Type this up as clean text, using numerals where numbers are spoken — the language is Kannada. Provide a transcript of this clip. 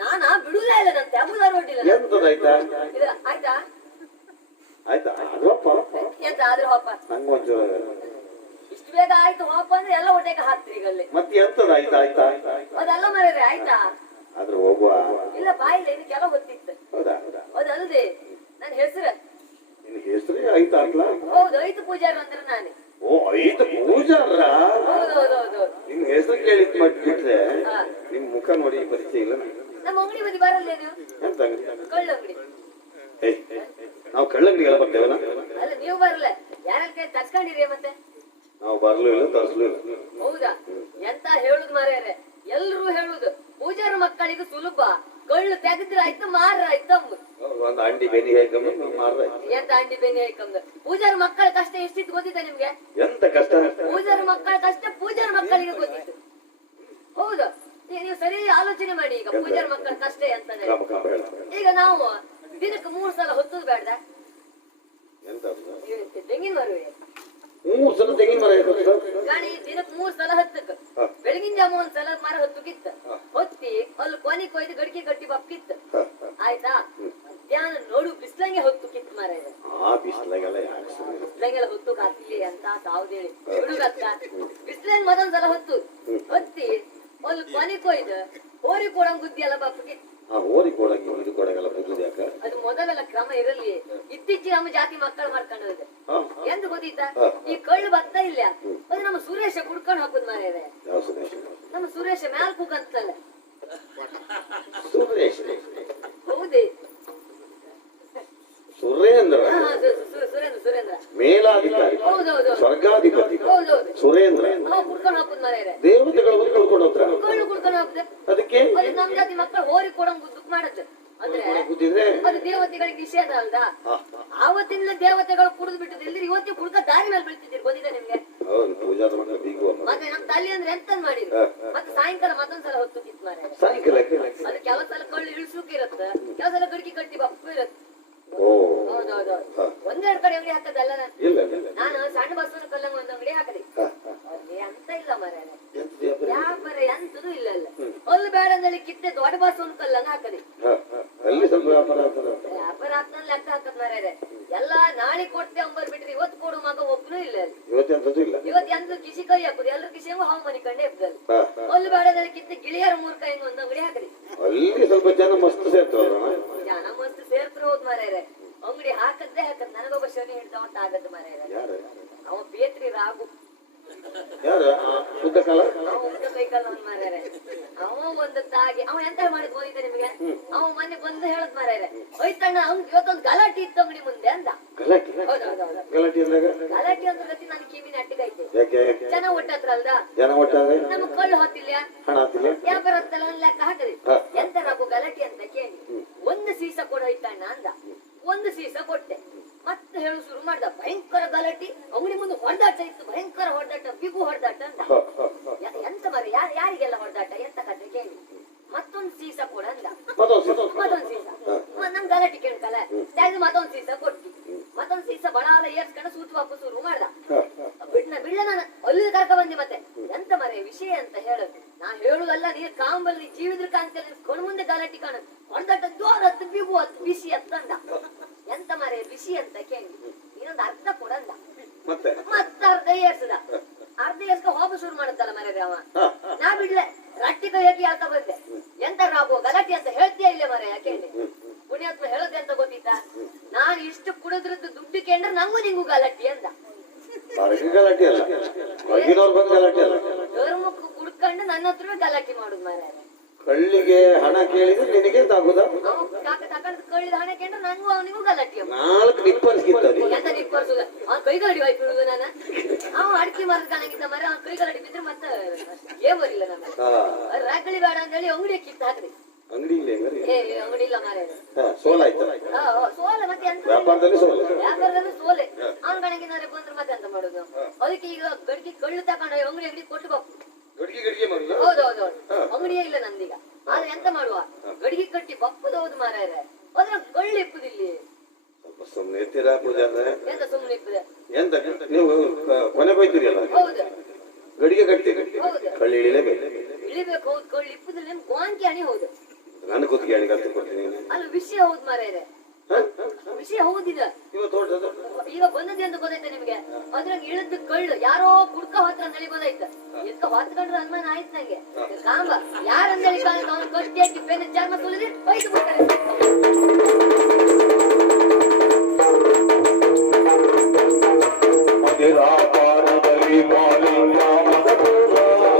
ನಾನಾ ಬಿಡುವುದೇ ಇಲ್ಲ, ನಾನು ತ್ಯಾಬುದ ರೋಡಿಲ್ಲ. ಎಂತದಾಯ್ತಾ ಆಯ್ತಾ ಆಯ್ತಾ ಅದಪ್ಪ ಎಂತ ಆದ್ರೂ ಹೋಪ ನಂಗೊಂಚೂರು ಇಷ್ಟು ಬೇಗ ಆಯ್ತು ಹೋಪ ಅಂದ್ರೆ ಎಲ್ಲ ಹೊಟ್ಟೆಗೆ ಹಾಕ್ತೀರಿ ಈಗಲ್ಲಿ. ಮತ್ತೆ ಎಂತದಾಯ್ತಾ ಆಯ್ತಾ ಅದೆಲ್ಲ ಮರ್ಯಾರೆ ಆಯ್ತಾ ಆದ್ರೂ ಹೋಗುವ ಇಲ್ಲ ಬಾಯಿಲ್ಲ ಇದಕ್ಕೆಲ್ಲ ಗೊತ್ತಿತ್ತು. ಹೌದಾ ಅದಲ್ಲದೆ ನನ್ನ ಹೆಸರು ನಿನ್ ಹೆಸರೇ ಆಯ್ತಾ ಅಲ್ಲ? ಹೌದು, ಐತು ಪೂಜಾರು ಅಂದ್ರೆ ನಾನೇ. ಓ ಐದು ಪೂಜಾರ? ಹೌದೌದೌದು. ನಿಮ್ ಹೆಸರು ಕೇಳಿದ್ ಬಿಟ್ರೆ ನಿಮ್ ಮುಖ ನೋಡಿ ಪರಿಚಯ ಇಲ್ಲ. ನಮ್ಮ ಅಂಗಡಿ ಬದಿ ಬರಲ್ಲ ನೀವು? ಎಂತ ಕಳ್ಳ ಅಂಗಡಿ. ನಾವು ಕಳ್ಳಂಗಡಿಗೆಲ್ಲ ಬರ್ತೇವಲ್ಲ? ಅಲ್ಲ ನೀವು ಬರಲ್ಲ, ಯಾರ ಕೈ ತರ್ಸ್ಕೊಂಡಿರಿ ಮತ್ತೆ? ನಾವು ಬರ್ಲೂ ಇಲ್ಲ ತರ್ಸ್ಲೂ ಇಲ್ಲ. ಹೌದಾ? ಎಂತ ಹೇಳುದು ಮಾರ್ಯಾರೆ, ಎಲ್ರು ಹೇಳುದು ಪೂಜಾರ ಮಕ್ಕಳಿಗೆ ಸುಲಭ, ಕಳ್ಳು ತೆಗೆದ್ರೆ ಆಯ್ತು ಮಾರ ಆಯ್ತು. ಒಂದ್ ಅಂಡಿ ಬೆನಿ ಹಾಕಂಬ ಮಾರ. ಎಂತ ಅಂಡಿ ಬೆನಿ ಹಾಕಂಬ? ಪೂಜಾರ ಮಕ್ಕಳ ಕಷ್ಟ ಎಷ್ಟಿತ್ತು ಗೊತ್ತಿತ್ತ ನಿಮ್ಗೆ? ಎಂತ ಕಷ್ಟ? ಪೂಜಾರ ಮಕ್ಕಳ ಕಷ್ಟ ಪೂಜಾರ ಮಕ್ಕಳಿಗೆ ಗೊತ್ತಿತ್ತು. ಹೌದು, ನೀವು ಸರಿ ಆಲೋಚನೆ ಮಾಡಿ. ಈಗ ಪೂಜಾರ ಮಕ್ಕಳ ಕಷ್ಟ ಎಂತ? ಈಗ ನಾವು ದಿನಕ್ಕೆ 3 ಸಲ ಹೊತ್ತದು ಬೇಡ? ತೆಂಗಿನ ಮರವೇ 3 ಸಲ ತೆಂಗಿನ ಮರ ಗಾಡಿ ದಿನಕ್ಕೆ 3 ಸಲ ಹತ್ತಕ್. ಬೆಳಗಿನ ಜಾಮ 1 ಸಲ ಮರ ಹೊತ್ತಕ್ಕಿತ್ತ, ಹೊತ್ತಿ ಅಲ್ಲಿ ಕೊನೆ ಕೊಯ್ದು ಗಡಿಗೆ ಕಟ್ಟಿ ಬಪ್ಪಿತ್ತು. ಆಯ್ತಾ? ಧ್ಯಾನ ನೋಡು ಬಿಸ್ಲಂಗೆ ಹೊತ್ತು ಕಿತ್ತು ಮರ ಇದೆ. ಬಿಸ್ಲಂಗೆಲ್ಲ ಹೊತ್ತು ಕಾತಿಲಿ ಅಂತ ಸಾವುದೇಳಿ ಹುಡುಗತ್ತ ಬಿಸ್ಲಂಗ್ ಮತ್ತೊಂದ್ಸಲ ಹೊತ್ತು ಹೊತ್ತಿ ಅಲ್ಲಿ ಕೊನೆ ಕೊಯ್ದು ಹೋರಿ ಕೊಡಂಗ್ ಬುದ್ಧಿ ಎಲ್ಲ ಬಪ್ಪಕ್ಕಿತ್ತು. ಅದು ಮೊದಲೆಲ್ಲ ಕ್ರಮ ಇರಲಿ, ಇತ್ತೀಚೆಗೆ ನಮ್ಮ ಜಾತಿ ಮಕ್ಕಳು ಮಾಡ್ಕೊಂಡು ಹೋಗಿದೆ. ಎಂತ ಗೊತ್ತಿತ್ತ? ಈ ಕಳ್ಳು ಬರ್ತಾ ಇಲ್ಲ, ಅದು ನಮ್ಮ ಸುರೇಶ ಕುಡ್ಕೊಂಡು ಹಾಕುದು ಮಾರ್ಯಾರೆ. ನಮ್ಮ ಸುರೇಶ ಮ್ಯಾಲ್ ಕೂಗಂತಲ್ಲ. ಹೌದೇ ಸುರೇಂದ್ರ ಸುರೇಂದ್ರ ಮೇಲಾಧಿಕಾರಿ, ಸ್ವರ್ಗಾಧಿಪತಿ ಸುರೇಂದ್ರ ಕುಡ್ಕೊಂಡು ಹಾಕುದು ಮಾರ್ಯಾರೆ. ದೇವತೆಗಳು ಕಳ್ಳು ಕುಡ್ಕೊಂಡು ಹಾಕುದು. ಅದಕ್ಕೆ ನಮ್ಮ ಜಾತಿ ಮಕ್ಕಳು ಹೋರಿ ಕೊಡಂಗ್ ದುಃಖ ಮಾಡುತ್ತೆ. ಅಂದ್ರೆ ಅದು ದೇವತೆಗಳಿಗೆ ನಿಷೇಧ ಅಲ್ದ? ಆವತ್ತಿನ ದೇವತೆಗಳು ಕುಡಿದು ಬಿಟ್ಟದ್ದು ಇಲ್ದಿರಿ ಇವತ್ತಿಗೆ ಕುಡ್ಕ ದಾರಿ ಮೇಲೆ ಬೀಳ್ತಿದ್ದೀರಿ. ಗೊತ್ತಿದೆ ನಿಮ್ಗೆ? ಮತ್ತೆ ನಮ್ ತಲೆ ಅಂದ್ರೆ ಎಂತ ಮಾಡಿದ್ರು. ಮತ್ತೆ ಸಾಯಂಕಾಲ ಮತ್ತೊಂದ್ಸಲ ಹೊತ್ತು ಕಿತ್ ಮಾರ. ಅದು ಕೆಲವು ಸಲ ಕಳ್ಳು ಇಳಿಸೂಕ್ ಇರತ್ತ, ಕೆಲವು ಸಲ ಗಡಿಗೆ ಕಟ್ಟಿ ಬಪ್ಪು ಇರತ್ತೆ. ಹೌದೌದು, ಒಂದೆರಡು ಕಡೆ ಅಂಗಡಿ ಹಾಕದಲ್ಲ. ನಾನು ಸಣ್ಣ ಬಸವನ ಕಲ್ಲಂಗ ಒಂದ್ ಅಂಗಡಿ ಹಾಕದೆ, ಅಂತ ಇಲ್ಲ ಮರ ವ್ಯಾಪಾರ ಎಂತದೂ ಇಲ್ಲ. ಅಲ್ಲಿ ಬೇಡ ಅಂದ್ರೆ ಕಿತ್ತೆ ದೊಡ್ಡ ಬಸವನ ಕಲ್ಲಂಗ ಹಾಕದೆ ವ್ಯಾಪಾರ ಆಗ್ತಾನೆ ಲೆಕ್ಕ ಹಾಕದ್ ಮರ್ಯಾರೆ. ಎಲ್ಲಾ ನಾಳೆ ಕೊಡ್ತೆ ಅಂಬರ್ ಬಿಟ್ರಿ ಇವತ್ತು ಕೊಡು ಮಗ ಒಬ್ನು ಇಲ್ಲ. ಇವತ್ತು ಎಂತ ಕಿಸಿ ಕೈ ಹಾಕುದು, ಎಲ್ರು ಕಿಸಿ ಹಾವು ಮನಿ ಕಂಡೆ ಇರ್ತದೆ. ಅಲ್ಲಿ ಬೇಡದಲ್ಲಿ ಕಿತ್ತೆ ಗಿಳಿಯರ 3 ಕೈ ಒಂದ್ ಅಂಗಡಿ ಹಾಕದೆ. ಸ್ವಲ್ಪ ಜನ ಮಸ್ತ್ ಸೇರ್ತಾರ, ಜನ ಮಸ್ತ್ ಸೇರ್ತಾರ. ಹೋದ್ ಮಾರ್ಯಾರೆ, ಅಂಗಡಿ ಹಾಕದ್ದೇ ಹಾಕದ್. ನನಗೊಬ್ಬ ಶನಿ ಹಿಡ್ದವಂತ ಆಗದ್ ಮಾರ್ಯಾರೆ. ಅವ ಬೇತ್ರಿ ರಾಗು ಮಾರ್ಯಾರೆ. ಅವ ಒಂದು ತಾಗಿ ಅವ ಎಂತ ಮಾಡಿದ್ ಹೋಗಿದ್ದೆ ನಿಮ್ಗೆ? ಅವ ಮೊನ್ನೆ ಬಂದು ಹೇಳದ್ ಮಾರ್ಯಾರೆ, ಹೋಯ್ತಣ್ಣ ಅವ್ನ್ ಇವತ್ತೊಂದು ಗಲಾಟಿ ಇತ್ತು ಅಂಗಡಿ ಮುಂದೆ ಅಂತ. ಗಲಾಟಿ ಅಂತ ಗತಿ ನನ್ ಕಿವಿನ ಅಟ್ಟಿಗೈತೆ. ಜನ ಒಟ್ಟತ್ರ ಅಲ್ದ? ನಮ್ಮ ಕಳ್ಳು ಹೊತ್ತಿಲ್ಲ, ವ್ಯಾಪಾರ ಹೊತ್ತಲ್ಲ ಲೆಕ್ಕ ಹಾಕದ್ರಿ. ಎಂತ ರಾಗು ಗಲಾಟಿ ಅಂತ ಕೇಳಿ 1 ಸೀಸ ಕೊಡ ಹೋಯ್ತಣ್ಣ ಅಂದ. 1 ಸೀಸ ಕೊಟ್ಟೆ. ಮತ್ತೆ ಹೇಳು ಶುರು ಮಾಡ್ದ. ಭಯಂಕರ ಗಲಾಟಿ, ಅಂಗಡಿ ಮುಂದೆ ಹೊಡೆದಾಟ ಇತ್ತು, ಭಯಂಕರ ಹೊಡೆದಾಟ, ಬಿಗು ಹೊಡೆದಾಟ ಅಂತ. ಎಂತ ಮರ ಯಾರಿಗೆಲ್ಲ ಹೊಡೆದಾಟ ಎಂತ ಕತೆ ಕೇಳಿ. ಮತ್ತೊಂದು ಸೀಸ ಕೊಡ ಅಂದ. ಮತ್ತೊಂದು ಸೀಸ ನಮ್ ಗಲಾಟಿ ಕೇಳ್ಕಲ್ಲ ತೆಗೆದು ಮತ್ತೊಂದು ಸೀಸ ಕೊಟ್ಟಿ. ಮತ್ತೊಂದು ಸೀಸ ಬಡಾಲ ಏರ್ಸ್ಕೊಂಡು ಸೂಟ್ ವಾಪಸ್ ಶುರು ಮಾಡ್ದ. ಬಿಡ್ಲ ನಾನು ಅಲ್ಲಿ ಕರ್ಕ ಬಂದಿ. ಮತ್ತೆ ಎಂತ ಮರ ವಿಷಯ ಅಂತ ಹೇಳುದು. ನಾ ಹೇಳುದಲ್ಲ, ನೀರ್ ಕಾಂಬಲ್ಲಿ ಜೀವಿದ್ರ ಕಾಂತ ಕಣ್ ಮುಂದೆ ಗಲಾಟಿ ಕಾಣ ಹೊಡೆದಾಟ ಜೋರ್ ಹತ್ತು ಬಿಗು ಹತ್ತು ಬಿಸಿ ಹತ್ತಂದ. ಎಂತ ಮರ ಬಿಸಿ ಅಂತ ಕೇಳಿ ಇನ್ನೊಂದು ಅರ್ಧ ಕೊಡಂದ. ಮತ್ತೆ ಅರ್ಧ ಏರ್ಸದ. ಅರ್ಧ ಏರ್ಸ್ಕ ಹೋಗ ಶುರು ಮಾಡುತ್ತಲ್ಲ ಮರ್ಯಾದೆ ಅವ. ನಾ ಬಿಡ್ಲೆ ರಟ್ಟಿ ಕೈ ಹಾಕಿ ಹೇಳ್ತಾ ಬಂದೆ. ಎಂತ ರಾಗು ಗಲಾಟಿ ಅಂತ ಹೇಳ್ತೀಯ ಇಲ್ಲ ಮರ ಕೇಳಿ. ಪುಣ್ಯಾತ್ಮ ಹೇಳೋದೆ ಅಂತ ಗೊತ್ತಿತ್ತ? ನಾನ್ ಇಷ್ಟು ಕುಡಿದ್ರದ್ದು ದುಡ್ಡು ಕೇಂದ್ರ ನಂಗೂ ನಿಂಗೂ ಗಲಾಟಿ ಅಂದ. ಗರ್ಮುಖ ಕುಡ್ಕೊಂಡು ನನ್ನ ಹತ್ರ ಗಲಾಟಿ ಮಾಡುದು ಮರ. ಕಳ್ಳಿಗೆ ಹಣ ಕೇಳಿದ್ರೆ ನಿನಗೆ ತಾಗುದ? ಕಳ್ಳಿದ ಹಣ ಕೇಳಿದ್ರೆ ನಂಗೂ ಅವನಿಗೂ ಗಲಾಟಿ. 4 ನಿಪ್ಪರ್ಸ್ಕಿತ್ತು. ಎಂತ ನಿಪ್ಪರ್ಸುದ? ಅವ್ನ ಕೈಗಲಾಡಿ ಬಾಯ್ ಬಿಡುದು. ನಾನು ಅವ ಅಡಿಕೆ ಮಾರ ಕಾಣಂಗಿದ್ದ ಮರ ಅವ್ನ ಕೈಗಲಾಡಿ ಬಿದ್ರೆ ಮತ್ತೆ ಏನ್ ಬರಿಲ್ಲ. ನಮ್ಗೆ ರಾಗಳಿ ಬೇಡ ಅಂತ ಹೇಳಿ ಅಂಗಡಿ ಕಿತ್ತ ಹಾಕ್ರಿ. ಅಂಗಡಿ ಇಲ್ಲ ಮಾರ. ಸೋಲ ಮತ್ತೆ ಎಂತ? ವ್ಯಾಪಾರದಲ್ಲಿ ಸೋಲೆ. ಅವ್ನ ಕಣಗಿನಾರೆ ಬಂದ್ರೆ ಮತ್ತೆ ಎಂತ ಮಾಡುದು? ಅದಕ್ಕೆ ಈಗ ಗಡಿಗೆ ಕಳ್ಳು ತಗೊಂಡು ಅಂಗಡಿ ಕೊಟ್ಟು ಬಪ್ಪು. ಹೌದೌದು, ಅಂಗಡಿಯೇ ಇಲ್ಲ ನಂದೀಗ. ಆದ್ರೆ ಎಂತ ಮಾಡುವ, ಗಡಿಗೆ ಕಟ್ಟಿ ಬಪ್ಪದೌದು ಮಾರಾಯರೆ. ಅದ್ರ ಕಳ್ಳು ಇಪ್ಪುದಿಲ್ಲಿ. ಎಂತ ಸುಮ್ಮನೆ ಇಪ್ಪದೆ? ನೀವು ಕೊನೆ ಬೈತೀರಿ ಅಲ್ಲ? ಹೌದು, ಗಡಿಗೆ ಕಟ್ಟಿ ಕಳ್ಳಿ ಇಳಿಲೇಬೇಕು. ಇಳಿಬೇಕು ಹೌದು ಕೊಳ್ಳಿ ಇಪ್ಪದಲ್ಲಿ ನಿಮ್ ಗೋಂಕಿ ಅಣಿ ಹೌದು ನನ್ನ ಕುತ್ತಿಗೆ ಅಣಿಗೆ ಅಂತ ಕೊಡ್ತೀನಿ ಅಲ್ಲ ವಿಷಯ ಹೌದು ಮಾರೇರೆ ವಿಷಯ ಹೌದಿದ ಈಗ ಬಂದದ್ದು ಅಂತ ಗೊತ್ತೈತೆ ನಿಮ್ಗೆ ಅದ್ರಾಗ ಇಳಿದ ಕಳ್ಳು ಯಾರೋ ಕುಡ್ಕ ಹತ್ರ ನಳಿ ಗೊತ್ತಾಯ್ತ ಎದ್ಕ ಹೊತ್ಕೊಂಡ್ರೆ ಅನುಮಾನ ಆಯ್ತು ನಂಗೆ ಕಾಂಬ ಯಾರಂದೇಳಿ ಕಾಲಕ್ಕೆ ಅವ್ನು ಕಟ್ಟಿ ಹಾಕಿ ಬೆನ್ನ ಚರ್ಮ ಸುಲಿದ್ರೆ ಹೋಯ್ತು ಬಿಡ್ತಾರೆ